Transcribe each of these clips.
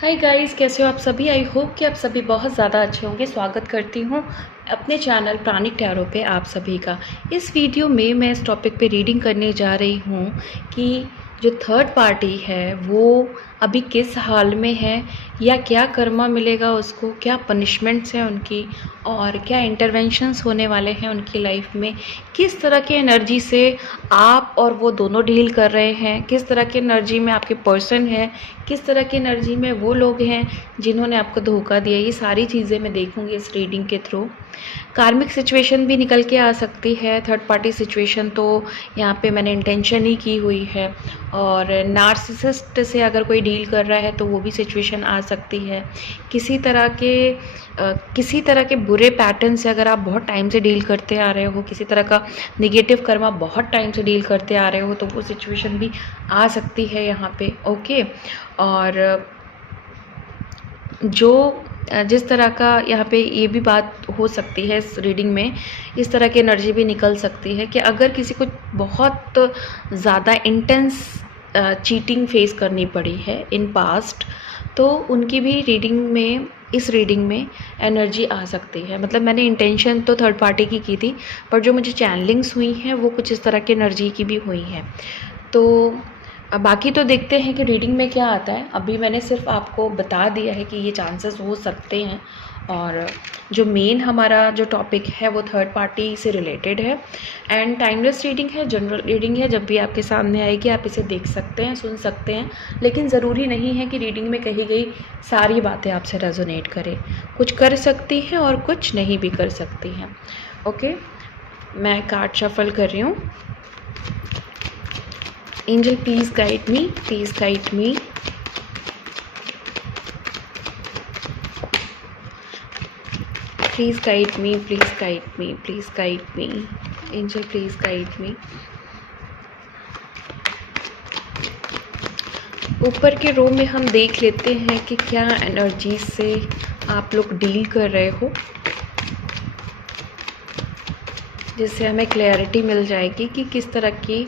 Hi guys, कैसे हो आप सभी। आई होप कि आप सभी बहुत ज़्यादा अच्छे होंगे। स्वागत करती हूँ अपने चैनल प्राणिक टैरो पे आप सभी का। इस वीडियो में मैं इस टॉपिक पे रीडिंग करने जा रही हूँ कि जो थर्ड पार्टी है वो अभी किस हाल में है, या क्या कर्मा मिलेगा उसको, क्या पनिशमेंट्स हैं उनकी, और क्या इंटरवेंशंस होने वाले हैं उनकी लाइफ में, किस तरह के एनर्जी से आप और वो दोनों डील कर रहे हैं, किस तरह की एनर्जी में आपके पर्सन है, किस तरह की एनर्जी में वो लोग हैं जिन्होंने आपको धोखा दिया। ये सारी चीज़ें मैं देखूंगी इस रीडिंग के थ्रू। कार्मिक सिचुएशन भी निकल के आ सकती है। थर्ड पार्टी सिचुएशन तो यहाँ पे मैंने इंटेंशन ही की हुई है, और नार्सिसिस्ट से अगर कोई डील कर रहा है तो वो भी सिचुएशन आ सकती है। किसी तरह के बुरे पैटर्न से अगर आप बहुत टाइम से डील करते आ रहे हो, किसी तरह का निगेटिव कर्मा बहुत टाइम से डील करते आ रहे हो, तो वो सिचुएशन भी आ सकती है यहाँ पे। ओके। और जिस तरह का यहाँ पे ये भी बात हो सकती है इस रीडिंग में, इस तरह की एनर्जी भी निकल सकती है कि अगर किसी को बहुत ज़्यादा इंटेंस चीटिंग फेस करनी पड़ी है इन पास्ट, तो उनकी भी इस रीडिंग में एनर्जी आ सकती है। मतलब मैंने इंटेंशन तो थर्ड पार्टी की थी, पर जो मुझे चैनलिंग्स हुई हैं वो कुछ इस तरह की एनर्जी की भी हुई हैं। तो अब बाकी तो देखते हैं कि रीडिंग में क्या आता है। अभी मैंने सिर्फ आपको बता दिया है कि ये चांसेस हो सकते हैं, और जो मेन हमारा जो टॉपिक है वो थर्ड पार्टी से रिलेटेड है। एंड टाइमलेस रीडिंग है, जनरल रीडिंग है। जब भी आपके सामने आएगी आप इसे देख सकते हैं, सुन सकते हैं, लेकिन ज़रूरी नहीं है कि रीडिंग में कही गई सारी बातें आपसे रेजोनेट करें। कुछ कर सकती हैं और कुछ नहीं भी कर सकती हैं। ओके, मैं कार्ड शफल कर रही हूँ। Angel, please guide me, please guide me. Please guide me, please guide me, please guide me. Angel, please guide me. ऊपर के रो में हम देख लेते हैं कि क्या एनर्जी से आप लोग डील कर रहे हो, जिससे हमें क्लैरिटी मिल जाएगी कि किस तरह की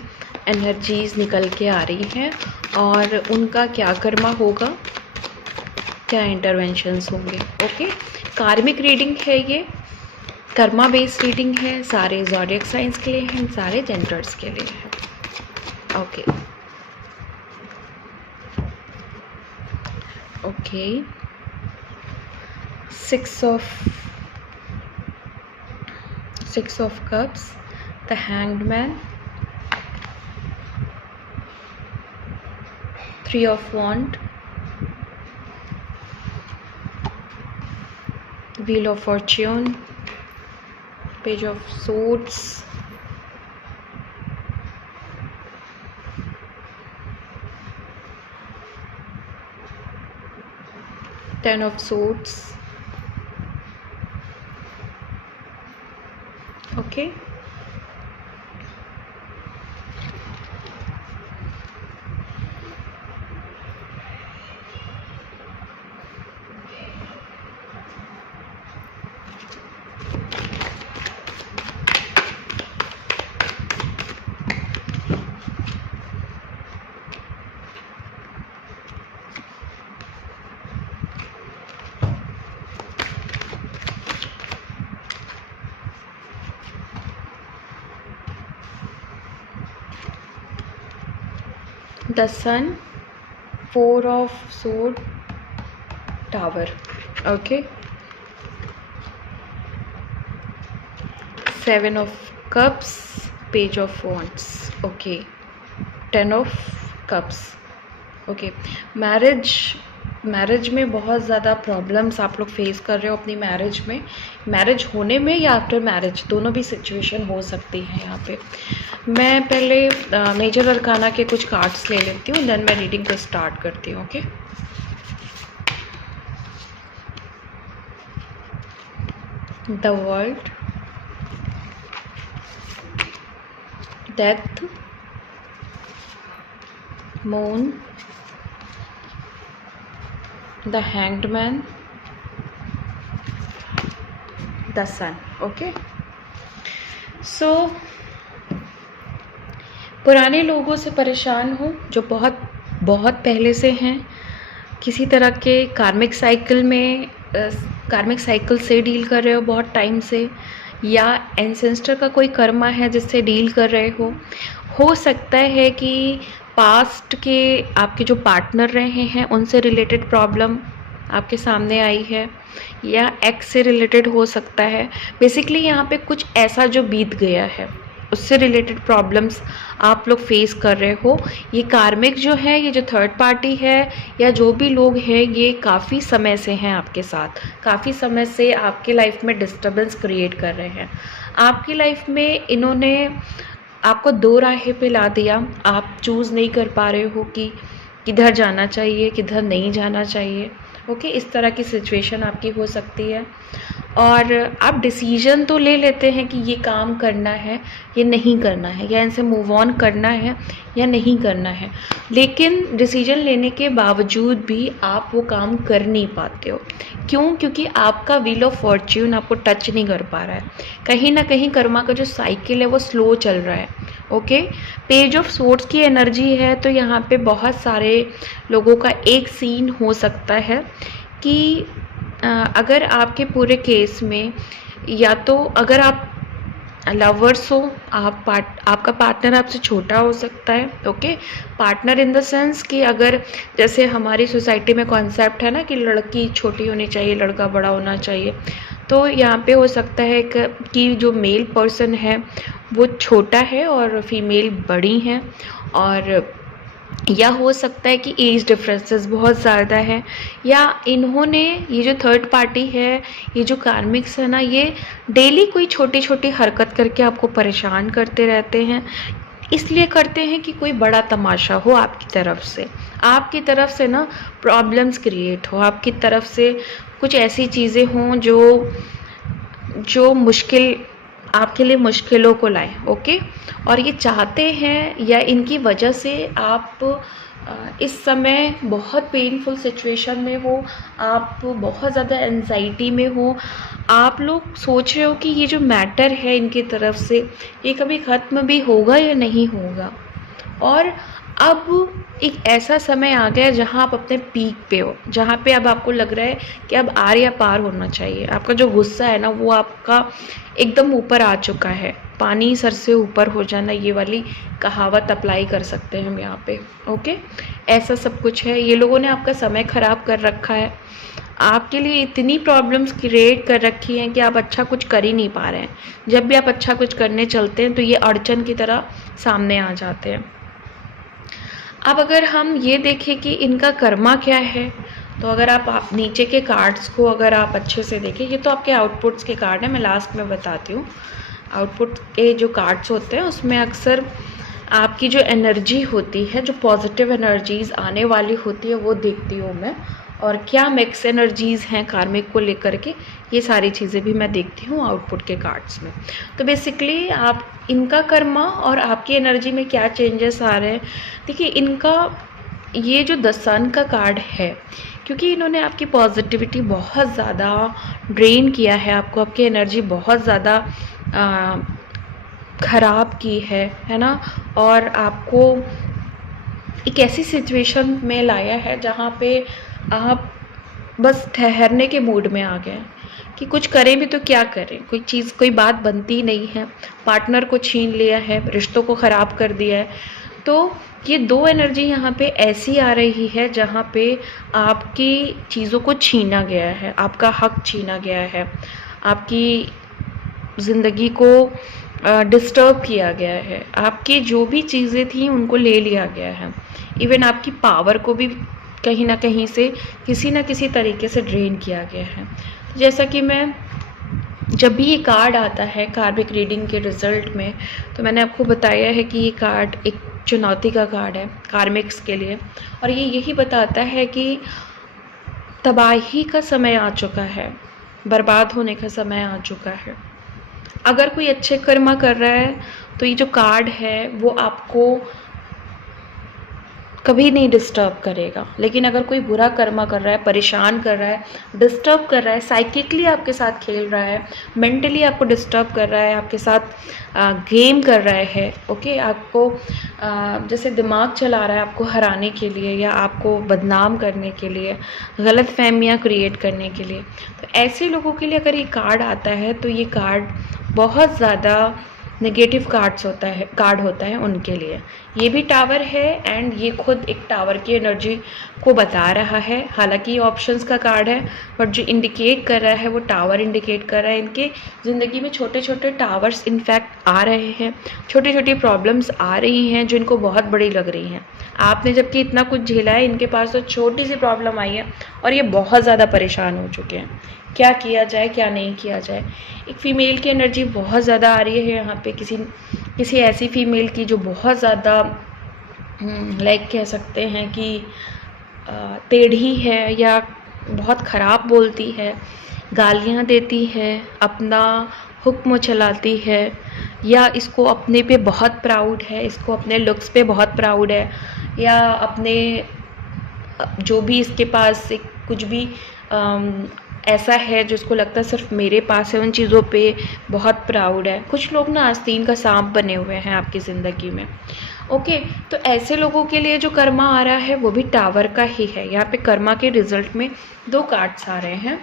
एनर्जीज निकल के आ रही हैं और उनका क्या कर्मा होगा, क्या इंटरवेंशंस होंगे। ओके, कार्मिक रीडिंग है ये, कर्मा बेस्ड रीडिंग है। सारे ज़ोडिएक साइंस के लिए हैं, सारे जेंडर्स के लिए है। Okay okay, six of cups, the hanged man, Three of Wands, Wheel of Fortune, Page of Swords, Ten of Swords. Okay. The Sun, Four of Sword, Tower. Okay. Seven of Cups, Page of Wands. Okay. Ten of Cups. Okay. Marriage में बहुत ज़्यादा problems आप लोग face कर रहे हो अपनी marriage में, मैरिज होने में या आफ्टर मैरिज, दोनों भी सिचुएशन हो सकती है यहाँ पे। मैं पहले मेजर अरकाना के कुछ कार्ड्स ले लेती हूँ, देन मैं रीडिंग को स्टार्ट करती हूँ। Okay, the world, death, moon, the hanged man, the sun. Okay, so पुराने लोगों से परेशान हो जो बहुत बहुत पहले से हैं, किसी तरह के कार्मिक साइकिल से डील कर रहे हो बहुत टाइम से, या एंसेस्टर का कोई कर्मा है जिससे डील कर रहे हो सकता है कि पास्ट के आपके जो पार्टनर रहे हैं उनसे रिलेटेड प्रॉब्लम आपके सामने आई है, या एक्स से रिलेटेड हो सकता है। बेसिकली यहाँ पे कुछ ऐसा जो बीत गया है उससे रिलेटेड प्रॉब्लम्स आप लोग फेस कर रहे हो। ये कार्मिक जो है, ये जो थर्ड पार्टी है या जो भी लोग हैं, ये काफ़ी समय से हैं आपके साथ, काफ़ी समय से आपके लाइफ में डिस्टर्बेंस क्रिएट कर रहे हैं। आपकी लाइफ में इन्होंने आपको दो राहें पे ला दिया, आप चूज़ नहीं कर पा रहे हो कि किधर जाना चाहिए किधर नहीं जाना चाहिए। ओके, इस तरह की सिचुएशन आपकी हो सकती है, और आप डिसीजन तो ले लेते हैं कि ये काम करना है ये नहीं करना है, या इनसे मूव ऑन करना है या नहीं करना है, लेकिन डिसीजन लेने के बावजूद भी आप वो काम कर नहीं पाते हो। क्यों? क्योंकि आपका व्हील ऑफ फॉर्च्यून आपको टच नहीं कर पा रहा है। कहीं ना कहीं कर्मा का जो साइकिल है वो स्लो चल रहा है। ओके, पेज ऑफ सोर्ड्स की एनर्जी है, तो यहाँ पे बहुत सारे लोगों का एक सीन हो सकता है कि अगर आपके पूरे केस में, या तो अगर आप लवर्स हो, आपका पार्टनर आपसे छोटा हो सकता है। Okay, partner in the sense कि अगर जैसे हमारी सोसाइटी में कॉन्सेप्ट है ना कि लड़की छोटी होनी चाहिए लड़का बड़ा होना चाहिए, तो यहाँ पे हो सकता है कि जो मेल पर्सन है वो छोटा है और फीमेल बड़ी हैं, और या हो सकता है कि एज डिफरेंसेस बहुत ज़्यादा है, या इन्होंने ये जो थर्ड पार्टी है, ये जो कार्मिक्स है ना, ये डेली कोई छोटी छोटी हरकत करके आपको परेशान करते रहते हैं। इसलिए करते हैं कि कोई बड़ा तमाशा हो आपकी तरफ से ना प्रॉब्लम्स क्रिएट हो, आपकी तरफ से कुछ ऐसी चीज़ें हों जो मुश्किल आपके लिए मुश्किलों को लाए। ओके, और ये चाहते हैं या इनकी वजह से आप इस समय बहुत पेनफुल सिचुएशन में हो, आप बहुत ज़्यादा एंजाइटी में हो, आप लोग सोच रहे हो कि ये जो मैटर है इनकी तरफ से ये कभी ख़त्म भी होगा या नहीं होगा। और अब एक ऐसा समय आ गया जहाँ आप अपने पीक पे हो, जहाँ पे अब आपको लग रहा है कि अब आर या पार होना चाहिए। आपका जो गुस्सा है ना वो आपका एकदम ऊपर आ चुका है, पानी सर से ऊपर हो जाना, ये वाली कहावत अप्लाई कर सकते हैं हम यहाँ पे। ओके, ऐसा सब कुछ है। ये लोगों ने आपका समय ख़राब कर रखा है, आपके लिए इतनी प्रॉब्लम्स क्रिएट कर रखी हैं कि आप अच्छा कुछ कर ही नहीं पा रहे हैं। जब भी आप अच्छा कुछ करने चलते हैं तो ये अड़चन की तरह सामने आ जाते हैं। अब अगर हम ये देखें कि इनका कर्मा क्या है, तो अगर आप नीचे के कार्ड्स को अगर आप अच्छे से देखें, ये तो आपके आउटपुट्स के कार्ड हैं, मैं लास्ट में बताती हूँ। आउटपुट के जो कार्ड्स होते हैं उसमें अक्सर आपकी जो एनर्जी होती है, जो पॉजिटिव एनर्जीज़ आने वाली होती है वो देखती हूँ मैं, और क्या मिक्स एनर्जीज़ हैं कार्मिक को लेकर के, ये सारी चीज़ें भी मैं देखती हूँ आउटपुट के कार्ड्स में। तो बेसिकली आप इनका कर्मा और आपकी एनर्जी में क्या चेंजेस आ रहे हैं। देखिए, इनका ये जो द सन का कार्ड है, क्योंकि इन्होंने आपकी पॉजिटिविटी बहुत ज़्यादा ड्रेन किया है, आपकी एनर्जी बहुत ज़्यादा ख़राब की है ना, और आपको एक ऐसी सिचुएशन में लाया है जहाँ पे आप बस ठहरने के मूड में आ गए कि कुछ करें भी तो क्या करें, कोई बात बनती नहीं है, पार्टनर को छीन लिया है, रिश्तों को ख़राब कर दिया है। तो ये दो एनर्जी यहाँ पे ऐसी आ रही है जहाँ पे आपकी चीज़ों को छीना गया है, आपका हक छीना गया है, आपकी ज़िंदगी को डिस्टर्ब किया गया है, आपकी जो भी चीज़ें थी उनको ले लिया गया है, इवन आपकी पावर को भी कहीं ना कहीं से किसी न किसी तरीके से ड्रेन किया गया है। जैसा कि मैं जब भी ये कार्ड आता है कार्मिक रीडिंग के रिज़ल्ट में, तो मैंने आपको बताया है कि ये कार्ड एक चुनौती का कार्ड है कार्मिक्स के लिए, और ये यही बताता है कि तबाही का समय आ चुका है, बर्बाद होने का समय आ चुका है। अगर कोई अच्छे कर्म कर रहा है तो ये जो कार्ड है वो आपको कभी नहीं डिस्टर्ब करेगा। लेकिन अगर कोई बुरा कर्मा कर रहा है, परेशान कर रहा है, डिस्टर्ब कर रहा है, साइकिकली आपके साथ खेल रहा है, मेंटली आपको डिस्टर्ब कर रहा है, आपके साथ गेम कर रहा है, ओके, आपको जैसे दिमाग चला रहा है आपको हराने के लिए या आपको बदनाम करने के लिए, गलत फहमियाँ क्रिएट करने के लिए, तो ऐसे लोगों के लिए अगर ये कार्ड आता है तो ये कार्ड बहुत ज़्यादा नेगेटिव कार्ड होता है उनके लिए। ये भी टावर है एंड ये खुद एक टावर की एनर्जी को बता रहा है। हालांकि ये ऑप्शंस का कार्ड है, बट जो इंडिकेट कर रहा है वो टावर इंडिकेट कर रहा है। इनके ज़िंदगी में छोटे छोटे टावर्स इनफैक्ट आ रहे हैं, छोटी छोटी प्रॉब्लम्स आ रही हैं जो इनको बहुत बड़ी लग रही हैं। आपने जबकि इतना कुछ झेला है, इनके पास तो छोटी सी प्रॉब्लम आई है और ये बहुत ज़्यादा परेशान हो चुके हैं। क्या किया जाए, क्या नहीं किया जाए। एक फ़ीमेल की एनर्जी बहुत ज़्यादा आ रही है यहाँ पे, किसी ऐसी फ़ीमेल की जो बहुत ज़्यादा लाइक कह सकते हैं कि टेढ़ी है या बहुत ख़राब बोलती है, गालियाँ देती है, अपना हुक्म चलाती है, या इसको अपने पे बहुत प्राउड है, इसको अपने लुक्स पे बहुत प्राउड है, या अपने जो भी इसके पास कुछ भी ऐसा है जो इसको लगता है सिर्फ मेरे पास है, उन चीज़ों पे बहुत प्राउड है। कुछ लोग ना आस्तीन का सांप बने हुए हैं आपकी ज़िंदगी में, ओके। तो ऐसे लोगों के लिए जो कर्मा आ रहा है वो भी टावर का ही है। यहाँ पे कर्मा के रिजल्ट में 2 कार्ड्स आ रहे हैं,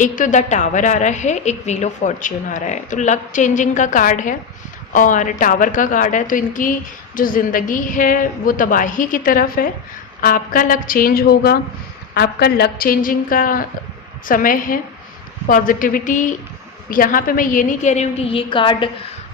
एक तो द टावर आ रहा है, एक व्हील ऑफ फॉर्च्यून आ रहा है। तो लक चेंजिंग का कार्ड है और टावर का कार्ड है। तो इनकी जो ज़िंदगी है वो तबाही की तरफ है। आपका लक चेंज होगा, आपका लक चेंजिंग का समय है। पॉजिटिविटी यहाँ पे मैं ये नहीं कह रही हूँ कि ये कार्ड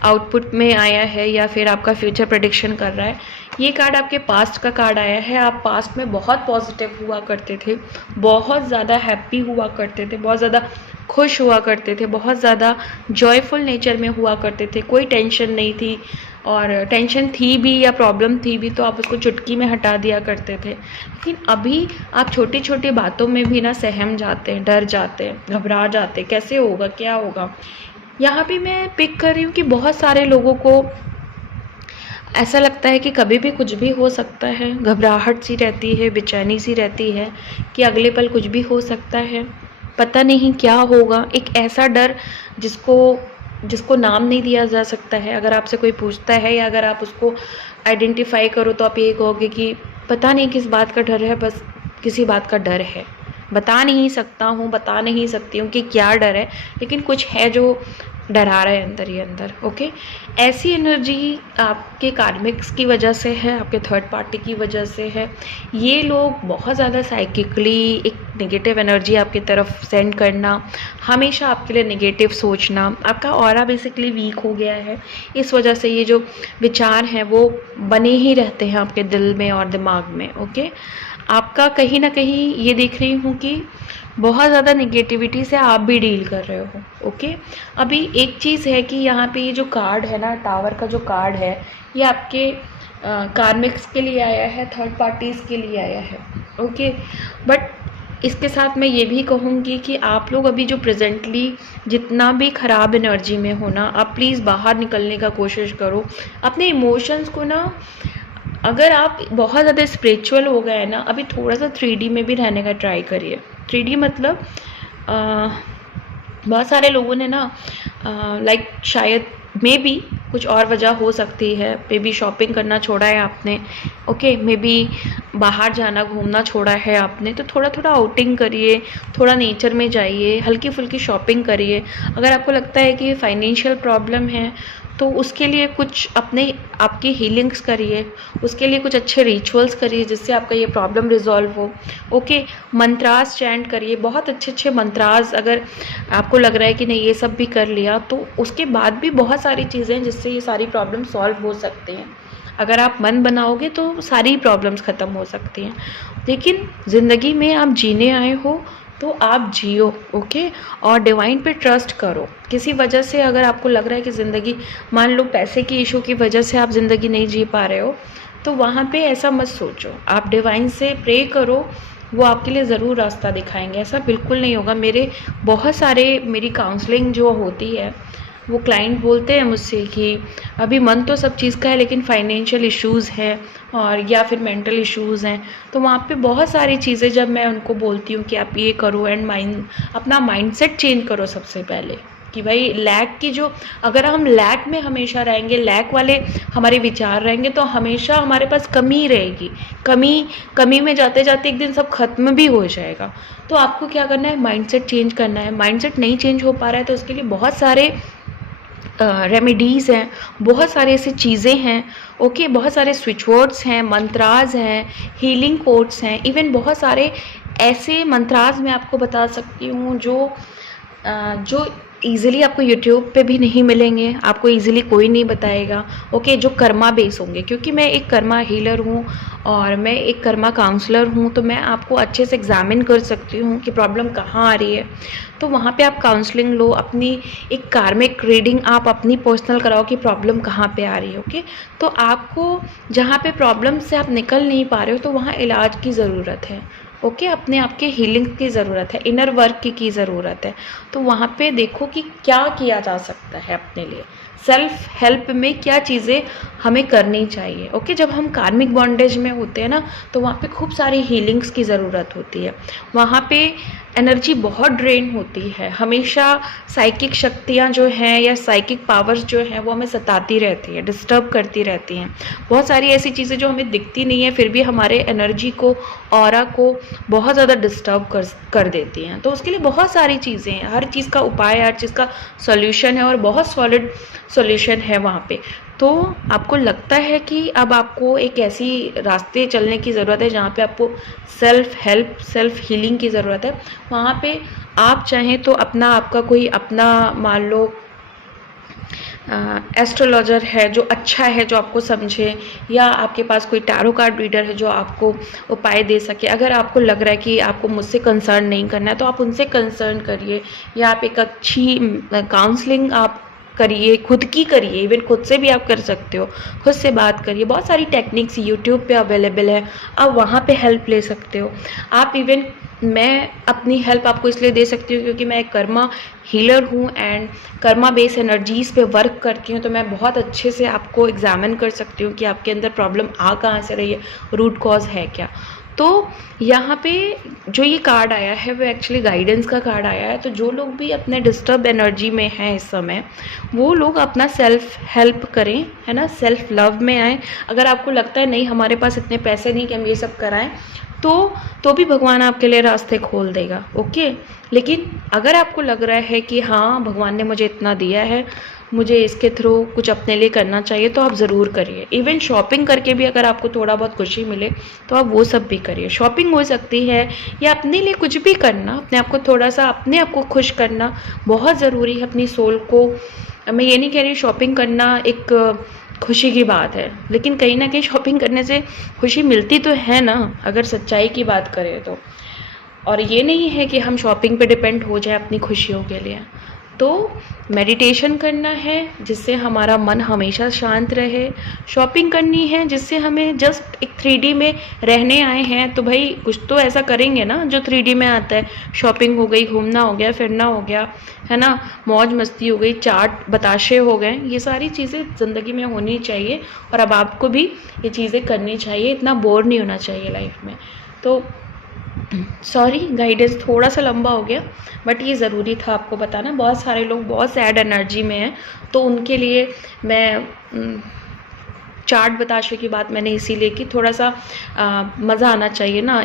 आउटपुट में आया है या फिर आपका फ्यूचर प्रेडिक्शन कर रहा है। ये कार्ड आपके पास्ट का कार्ड आया है। आप पास्ट में बहुत पॉजिटिव हुआ करते थे, बहुत ज़्यादा हैप्पी हुआ करते थे, बहुत ज़्यादा खुश हुआ करते थे, बहुत ज़्यादा जॉयफुल नेचर में हुआ करते थे। कोई टेंशन नहीं थी, और टेंशन थी भी या प्रॉब्लम थी भी तो आप उसको चुटकी में हटा दिया करते थे। लेकिन अभी आप छोटी छोटी बातों में भी ना सहम जाते हैं, डर जाते हैं, घबरा जाते हैं, कैसे होगा, क्या होगा। यहाँ पे मैं पिक कर रही हूँ कि बहुत सारे लोगों को ऐसा लगता है कि कभी भी कुछ भी हो सकता है, घबराहट सी रहती है, बेचैनी सी रहती है कि अगले पल कुछ भी हो सकता है, पता नहीं क्या होगा। एक ऐसा डर जिसको नाम नहीं दिया जा सकता है। अगर आपसे कोई पूछता है या अगर आप उसको आइडेंटिफाई करो तो आप ये कहोगे कि पता नहीं किस बात का डर है, बस किसी बात का डर है, बता नहीं सकता हूँ, बता नहीं सकती हूँ कि क्या डर है, लेकिन कुछ है जो डरा रहा है अंदर ही अंदर, ओके। ऐसी एनर्जी आपके कार्मिक्स की वजह से है, आपके थर्ड पार्टी की वजह से है। ये लोग बहुत ज़्यादा साइकिकली एक नेगेटिव एनर्जी आपकी तरफ सेंड करना, हमेशा आपके लिए नेगेटिव सोचना, आपका ऑरा बेसिकली वीक हो गया है। इस वजह से ये जो विचार हैं वो बने ही रहते हैं आपके दिल में और दिमाग में, ओके। आपका कहीं ना कहीं ये देख रही हूँ कि बहुत ज़्यादा नेगेटिविटी से आप भी डील कर रहे हो, ओके। अभी एक चीज़ है कि यहाँ पे ये जो कार्ड है ना, टावर का जो कार्ड है, ये आपके कार्मिक्स के लिए आया है, थर्ड पार्टीज़ के लिए आया है, ओके। बट इसके साथ मैं ये भी कहूँगी कि आप लोग अभी जो प्रेजेंटली जितना भी ख़राब एनर्जी में हो ना, आप प्लीज़ बाहर निकलने का कोशिश करो। अपने इमोशंस को ना, अगर आप बहुत ज़्यादा स्पिरिचुअल हो गए ना, अभी थोड़ा सा 3D में भी रहने का ट्राई करिए। 3D मतलब बहुत सारे लोगों ने ना लाइक शायद मे बी कुछ और वजह हो सकती है, मे बी शॉपिंग करना छोड़ा है आपने, ओके, मे बी बाहर जाना घूमना छोड़ा है आपने, तो थोड़ा थोड़ा आउटिंग करिए, थोड़ा नेचर में जाइए, हल्की फुल्की शॉपिंग करिए। अगर आपको लगता है कि फाइनेंशियल प्रॉब्लम है तो उसके लिए कुछ आपकी हीलिंग्स करिए, उसके लिए कुछ अच्छे रिचुअल्स करिए जिससे आपका ये प्रॉब्लम रिजॉल्व हो, ओके। मंत्रास चैंट करिए, बहुत अच्छे अच्छे मंत्रास। अगर आपको लग रहा है कि नहीं ये सब भी कर लिया तो उसके बाद भी बहुत सारी चीज़ें हैं जिससे ये सारी प्रॉब्लम सॉल्व हो सकती हैं। अगर आप मन बनाओगे तो सारी प्रॉब्लम्स ख़त्म हो सकती हैं। लेकिन ज़िंदगी में आप जीने आए हो तो आप जियो, ओके, और डिवाइन पे ट्रस्ट करो। किसी वजह से अगर आपको लग रहा है कि ज़िंदगी, मान लो पैसे की इशू की वजह से आप ज़िंदगी नहीं जी पा रहे हो, तो वहाँ पे ऐसा मत सोचो। आप डिवाइन से प्रे करो, वो आपके लिए ज़रूर रास्ता दिखाएंगे। ऐसा बिल्कुल नहीं होगा। मेरी काउंसलिंग जो होती है वो क्लाइंट बोलते हैं मुझसे कि अभी मन तो सब चीज़ का है लेकिन फाइनेंशियल इश्यूज़ है और या फिर मेंटल इश्यूज़ हैं, तो वहाँ पे बहुत सारी चीज़ें जब मैं उनको बोलती हूँ कि आप ये करो एंड अपना माइंडसेट चेंज करो सबसे पहले, कि भाई लैक की जो, अगर हम लैक में हमेशा रहेंगे, लैक वाले हमारे विचार रहेंगे, तो हमेशा हमारे पास कमी रहेगी। कमी में जाते जाते एक दिन सब खत्म भी हो जाएगा। तो आपको क्या करना है, माइंडसेट चेंज करना है। माइंडसेट नहीं चेंज हो पा रहा है तो उसके लिए बहुत सारे रेमेडीज़ हैं, बहुत सारी ऐसी चीज़ें हैं, ओके, बहुत सारे स्विच वर्ड्स हैं, मंत्राज हैं, हीलिंग कोड्स हैं, इवन बहुत सारे ऐसे मंत्राज मैं आपको बता सकती हूँ जो ईज़िली आपको यूट्यूब पे भी नहीं मिलेंगे, आपको ईज़िली कोई नहीं बताएगा, ओके, जो कर्मा बेस होंगे। क्योंकि मैं एक कर्मा हीलर हूँ और मैं एक कर्मा काउंसलर हूँ, तो मैं आपको अच्छे से एग्जामिन कर सकती हूँ कि प्रॉब्लम कहाँ आ रही है। तो वहाँ पे आप काउंसलिंग लो, अपनी एक कार्मिक रीडिंग आप अपनी पर्सनल कराओ कि प्रॉब्लम कहाँ पे आ रही है, ओके। तो आपको जहाँ पे प्रॉब्लम से आप निकल नहीं पा रहे हो तो वहाँ इलाज की ज़रूरत है, ओके, अपने आप के हीलिंग की ज़रूरत है, इनर वर्क की ज़रूरत है। तो वहाँ पे देखो कि क्या किया जा सकता है अपने लिए, सेल्फ हेल्प में क्या चीज़ें हमें करनी चाहिए, ओके। जब हम कार्मिक बॉन्डेज में होते हैं ना, तो वहाँ पे खूब सारी हीलिंग्स की ज़रूरत होती है। वहाँ पे एनर्जी बहुत ड्रेन होती है, हमेशा साइकिक शक्तियाँ जो हैं या साइकिक पावर्स जो हैं वो हमें सताती रहती है, डिस्टर्ब करती रहती हैं। बहुत सारी ऐसी चीज़ें जो हमें दिखती नहीं है फिर भी हमारे एनर्जी को, ऑरा को बहुत ज़्यादा डिस्टर्ब कर देती हैं। तो उसके लिए बहुत सारी चीज़ें हैं, हर चीज़ का उपाय, हर चीज़ का सॉल्यूशन है और बहुत सॉलिड सॉल्यूशन है वहाँ पे। तो आपको लगता है कि अब आपको एक ऐसी रास्ते चलने की ज़रूरत है जहाँ पे आपको सेल्फ हेल्प, सेल्फ हीलिंग की ज़रूरत है। वहाँ पे आप चाहें तो आपका कोई अपना मान लो एस्ट्रोलॉजर है जो अच्छा है, जो आपको समझे, या आपके पास कोई टैरो कार्ड रीडर है जो आपको उपाय दे सके। अगर आपको लग रहा है कि आपको मुझसे कंसर्न नहीं करना है तो आप उनसे कंसर्न करिए, या आप एक अच्छी काउंसलिंग आप करिए, खुद की करिए, इवन खुद से भी आप कर सकते हो, खुद से बात करिए। बहुत सारी टेक्निक्स यूट्यूब पे अवेलेबल है, आप वहाँ पे हेल्प ले सकते हो। आप इवन, मैं अपनी हेल्प आपको इसलिए दे सकती हूँ क्योंकि मैं एक कर्मा हीलर हूँ एंड कर्मा बेस एनर्जीज़ पे वर्क करती हूँ, तो मैं बहुत अच्छे से आपको एग्जामिन कर सकती हूँ कि आपके अंदर प्रॉब्लम आ कहाँ से रही है, रूट कॉज है क्या। तो यहाँ पे जो ये कार्ड आया है वो एक्चुअली गाइडेंस का कार्ड आया है। तो जो लोग भी अपने डिस्टर्ब एनर्जी में हैं इस समय, वो लोग अपना सेल्फ हेल्प करें, है ना, सेल्फ लव में आएँ। अगर आपको लगता है नहीं हमारे पास इतने पैसे नहीं कि हम ये सब कराएं, तो भी भगवान आपके लिए रास्ते खोल देगा, ओके। लेकिन अगर आपको लग रहा है कि हाँ भगवान ने मुझे इतना दिया है, मुझे इसके थ्रू कुछ अपने लिए करना चाहिए, तो आप ज़रूर करिए। इवन शॉपिंग करके भी अगर आपको थोड़ा बहुत खुशी मिले तो आप वो सब भी करिए। शॉपिंग हो सकती है या अपने लिए कुछ भी करना, अपने आप को थोड़ा सा अपने आप को खुश करना बहुत ज़रूरी है। अपनी सोल को, मैं ये नहीं कह रही शॉपिंग करना एक खुशी की बात है, लेकिन कहीं ना कहीं शॉपिंग करने से खुशी मिलती तो है ना, अगर सच्चाई की बात करें तो। और ये नहीं है कि हम शॉपिंग पे डिपेंड हो जाए अपनी खुशियों के लिए। तो मेडिटेशन करना है जिससे हमारा मन हमेशा शांत रहे, शॉपिंग करनी है जिससे हमें जस्ट एक 3D में रहने आए हैं तो भाई कुछ तो ऐसा करेंगे ना जो 3D में आता है। शॉपिंग हो गई, घूमना हो गया, फिरना हो गया, है ना, मौज मस्ती हो गई, चाट बताशे हो गए, ये सारी चीज़ें ज़िंदगी में होनी चाहिए और अब आपको भी ये चीज़ें करनी चाहिए। इतना बोर नहीं होना चाहिए लाइफ में। तो सॉरी गाइडेंस थोड़ा सा लंबा हो गया, बट ये ज़रूरी था आपको बताना। बहुत सारे लोग बहुत सैड एनर्जी में हैं, तो उनके लिए मैं चाट बताशे की बात मैंने इसीलिए की, थोड़ा सा मज़ा आना चाहिए ना,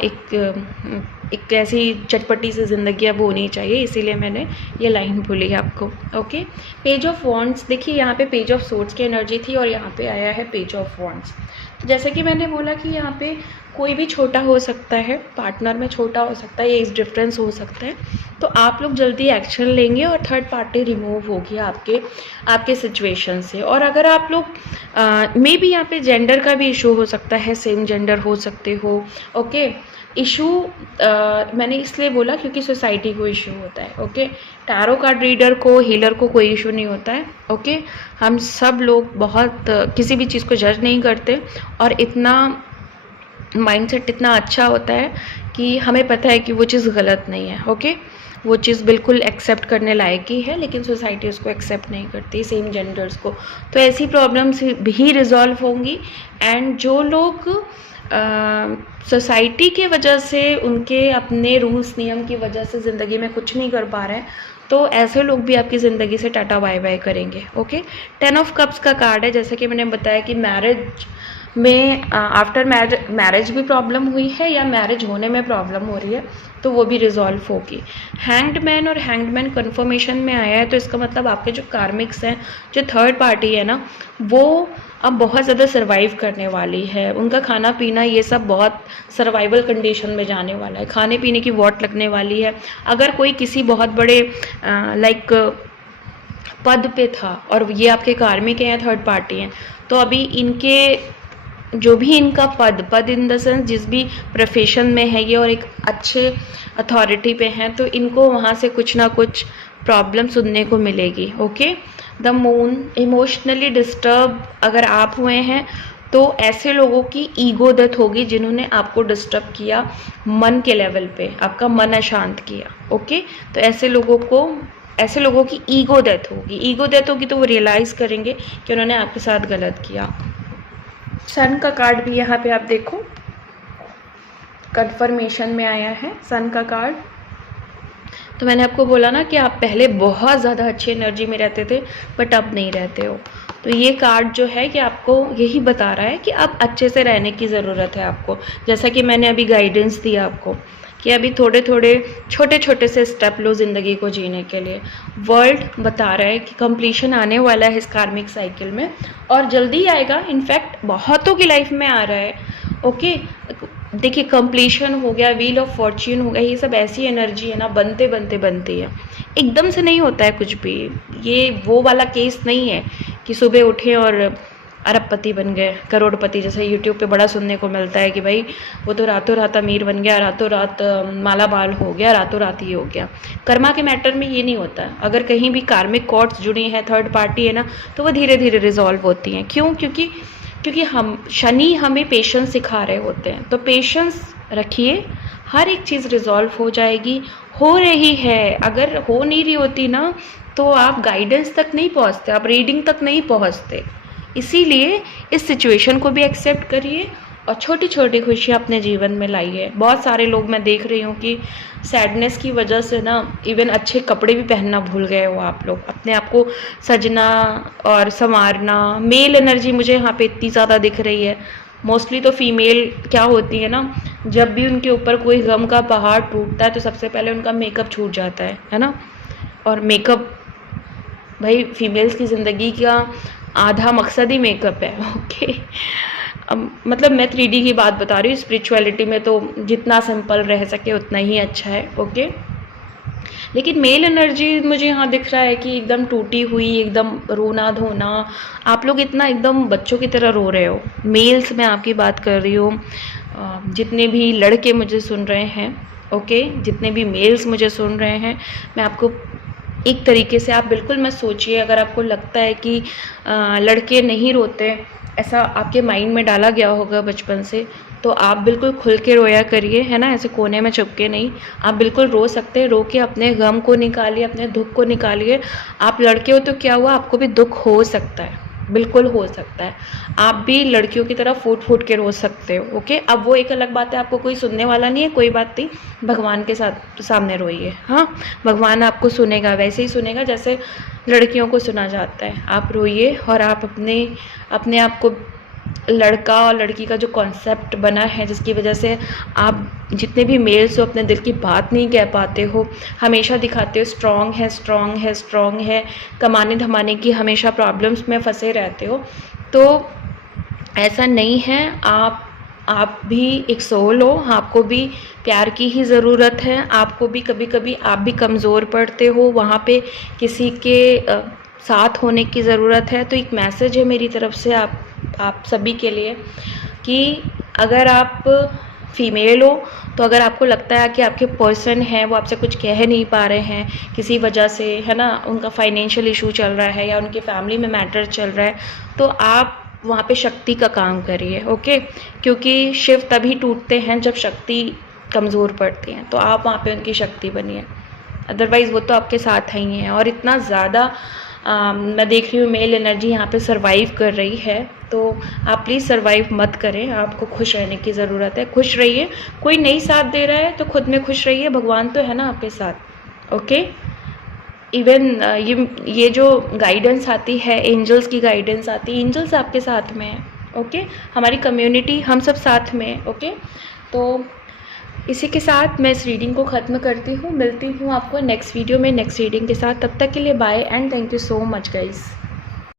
एक ऐसी चटपटी सी ज़िंदगी अब होनी चाहिए, इसीलिए मैंने ये लाइन बोली है आपको, ओके। पेज ऑफ वॉन्ड्स, देखिए यहाँ पे पेज ऑफ सोर्ड्स की एनर्जी थी और यहाँ पे आया है पेज ऑफ वॉन्ड्स। तो जैसे कि मैंने बोला कि यहाँ पे कोई भी छोटा हो सकता है, पार्टनर में छोटा हो सकता है, एज डिफरेंस हो सकता है, तो आप लोग जल्दी एक्शन लेंगे और थर्ड पार्टी रिमूव होगी आपके सिचुएशन से। और अगर आप लोग मे बी यहाँ पे जेंडर का भी इशू हो सकता है, सेम जेंडर हो सकते हो, ओके। इशू मैंने इसलिए बोला क्योंकि सोसाइटी को इशू होता है, ओके। टैरो कार्ड रीडर को, हीलर को कोई इशू नहीं होता है, ओके। हम सब लोग बहुत किसी भी चीज़ को जज नहीं करते और इतना माइंडसेट इतना अच्छा होता है कि हमें पता है कि वो चीज़ गलत नहीं है, ओके। वो चीज़ बिल्कुल एक्सेप्ट करने लायक ही है, लेकिन सोसाइटी उसको एक्सेप्ट नहीं करती, सेम जेंडर्स को। तो ऐसी प्रॉब्लम्स भी रिजॉल्व होंगी। एंड जो लोग सोसाइटी के वजह से, उनके अपने रूल्स नियम की वजह से ज़िंदगी में कुछ नहीं कर पा रहे हैं, तो ऐसे लोग भी आपकी ज़िंदगी से टाटा बाय बाय करेंगे, ओके। 10 ऑफ कप्स का कार्ड है, जैसे कि मैंने बताया कि मैरिज में आफ्टर मैरिज भी प्रॉब्लम हुई है या मैरिज होने में प्रॉब्लम हो रही है, तो वो भी रिजॉल्व होगी। हैंग्ड मैन और हैंग्ड मैन कन्फर्मेशन में आया है, तो इसका मतलब आपके जो कार्मिक्स हैं, जो थर्ड पार्टी है ना, वो अब बहुत ज़्यादा सर्वाइव करने वाली है। उनका खाना पीना ये सब बहुत सर्वाइवल कंडीशन में जाने वाला है, खाने पीने की वॉट लगने वाली है। अगर कोई किसी बहुत बड़े लाइक पद पे था और ये आपके कार्मिक हैं या थर्ड पार्टी हैं, तो अभी इनके जो भी इनका पद इन द सेंस जिस भी प्रोफेशन में है ये और एक अच्छे अथॉरिटी पे हैं, तो इनको वहाँ से कुछ ना कुछ प्रॉब्लम सुनने को मिलेगी, okay. The moon, emotionally disturb अगर आप हुए हैं तो ऐसे लोगों की ईगो डेथ होगी जिन्होंने आपको डिस्टर्ब किया मन के लेवल पे, आपका मन अशांत किया, ओके। तो ऐसे लोगों की ईगो डेथ होगी तो वो रियलाइज़ करेंगे कि उन्होंने आपके साथ गलत किया। सन का कार्ड भी यहाँ पे आप देखो कन्फर्मेशन में आया है, सन का कार्ड। तो मैंने आपको बोला ना कि आप पहले बहुत ज़्यादा अच्छी एनर्जी में रहते थे बट अब नहीं रहते हो। तो ये कार्ड जो है कि आपको यही बता रहा है कि अब अच्छे से रहने की ज़रूरत है आपको। जैसा कि मैंने अभी गाइडेंस दिया आपको कि अभी थोड़े थोड़े छोटे छोटे से स्टेप लो ज़िंदगी को जीने के लिए। वर्ल्ड बता रहा है कि कंप्लीशन आने वाला है इस कार्मिक साइकिल में और जल्दी आएगा, इनफैक्ट बहुतों की लाइफ में आ रहा है, ओके। देखिए कंप्लीशन हो गया, व्हील ऑफ फॉर्च्यून हो गया, ये सब ऐसी एनर्जी है ना, बनते बनते बनती है, एकदम से नहीं होता है कुछ भी। ये वो वाला केस नहीं है कि सुबह उठे और अरबपति बन गए, करोड़पति, जैसे यूट्यूब पे बड़ा सुनने को मिलता है कि भाई वो तो रातों रात अमीर बन गया, रातों रात माला माल हो गया, रातों रात ये हो गया। कर्मा के मैटर में ये नहीं होता है। अगर कहीं भी कार्मिक कॉर्ड्स जुड़ी हैं, थर्ड पार्टी है ना, तो वो धीरे धीरे रिजॉल्व होती हैं। क्यों? क्योंकि हम शनि हमें पेशेंस सिखा रहे होते हैं। तो पेशेंस रखिए, हर एक चीज़ रिजॉल्व हो जाएगी, हो रही है। अगर हो नहीं रही होती ना तो आप गाइडेंस तक नहीं पहुंचते, आप रीडिंग तक नहीं पहुंचते। इसीलिए इस सिचुएशन को भी एक्सेप्ट करिए और छोटी छोटी खुशियाँ अपने जीवन में लाइए। बहुत सारे लोग मैं देख रही हूँ कि सैडनेस की वजह से ना इवन अच्छे कपड़े भी पहनना भूल गए हो आप लोग, अपने आप को सजना और संवारना। मेल एनर्जी मुझे यहाँ पे इतनी ज़्यादा दिख रही है। मोस्टली तो फीमेल क्या होती है ना, जब भी उनके ऊपर कोई गम का पहाड़ टूटता है तो सबसे पहले उनका मेकअप छूट जाता है ना। और मेकअप भाई फीमेल्स की ज़िंदगी का आधा मकसद ही मेकअप है, ओके। मतलब मैं 3D की बात बता रही हूँ, स्पिरिचुअलिटी में तो जितना सिंपल रह सके उतना ही अच्छा है, ओके। लेकिन मेल एनर्जी मुझे यहाँ दिख रहा है कि एकदम टूटी हुई, एकदम रोना धोना। आप लोग इतना एकदम बच्चों की तरह रो रहे हो। मेल्स मैं आपकी बात कर रही हूँ, जितने भी लड़के मुझे सुन रहे हैं, ओके, जितने भी मेल्स मुझे सुन रहे हैं, मैं आपको एक तरीके से आप बिल्कुल मत सोचिए। अगर आपको लगता है कि लड़के नहीं रोते, ऐसा आपके माइंड में डाला गया होगा बचपन से, तो आप बिल्कुल खुल के रोया करिए, है ना, ऐसे कोने में छुप के नहीं। आप बिल्कुल रो सकते हैं, रो के अपने गम को निकालिए, अपने दुख को निकालिए। आप लड़के हो तो क्या हुआ, आपको भी दुख हो सकता है, बिल्कुल हो सकता है। आप भी लड़कियों की तरह फूट फूट के रो सकते हो, ओके। अब वो एक अलग बात है, आपको कोई सुनने वाला नहीं है, कोई बात नहीं, भगवान के साथ सामने रोइए। हाँ, भगवान आपको सुनेगा, वैसे ही सुनेगा जैसे लड़कियों को सुना जाता है। आप रोइए और आप अपने आप को, लड़का और लड़की का जो कॉन्सेप्ट बना है जिसकी वजह से आप जितने भी मेल्स हो अपने दिल की बात नहीं कह पाते हो, हमेशा दिखाते हो स्ट्रॉन्ग है स्ट्रॉन्ग है स्ट्रॉन्ग है, कमाने धमाने की हमेशा प्रॉब्लम्स में फंसे रहते हो, तो ऐसा नहीं है। आप भी एक सोल हो, आपको भी प्यार की ही ज़रूरत है। आपको भी कभी कभी आप भी कमज़ोर पड़ते हो, वहाँ पे किसी के साथ होने की ज़रूरत है। तो एक मैसेज है मेरी तरफ से आप सभी के लिए कि अगर आप फीमेल हो तो अगर आपको लगता है कि आपके पर्सन हैं वो आपसे कुछ कह नहीं पा रहे हैं किसी वजह से, है ना, उनका फाइनेंशियल इशू चल रहा है या उनके फैमिली में मैटर चल रहा है, तो आप वहाँ पे शक्ति का काम करिए, ओके। क्योंकि शिव तभी टूटते हैं जब शक्ति कमज़ोर पड़ती हैं, तो आप वहाँ पे उनकी शक्ति बनिए। अदरवाइज़ वो तो आपके साथ ही हैं। और इतना ज़्यादा मैं देख रही हूँ मेल एनर्जी यहाँ पे सर्वाइव कर रही है, तो आप प्लीज़ सर्वाइव मत करें, आपको खुश रहने की ज़रूरत है। खुश रहिए, कोई नहीं साथ दे रहा है तो खुद में खुश रहिए, भगवान तो है ना आपके साथ। ओके, इवन ये जो गाइडेंस आती है, एंजल्स की गाइडेंस आती है, एंजल्स आपके साथ में है। ओके, हमारी कम्युनिटी, हम सब साथ में। ओके, तो इसी के साथ मैं इस रीडिंग को ख़त्म करती हूँ। मिलती हूँ आपको नेक्स्ट वीडियो में नेक्स्ट रीडिंग के साथ। तब तक के लिए bye and thank you so much guys.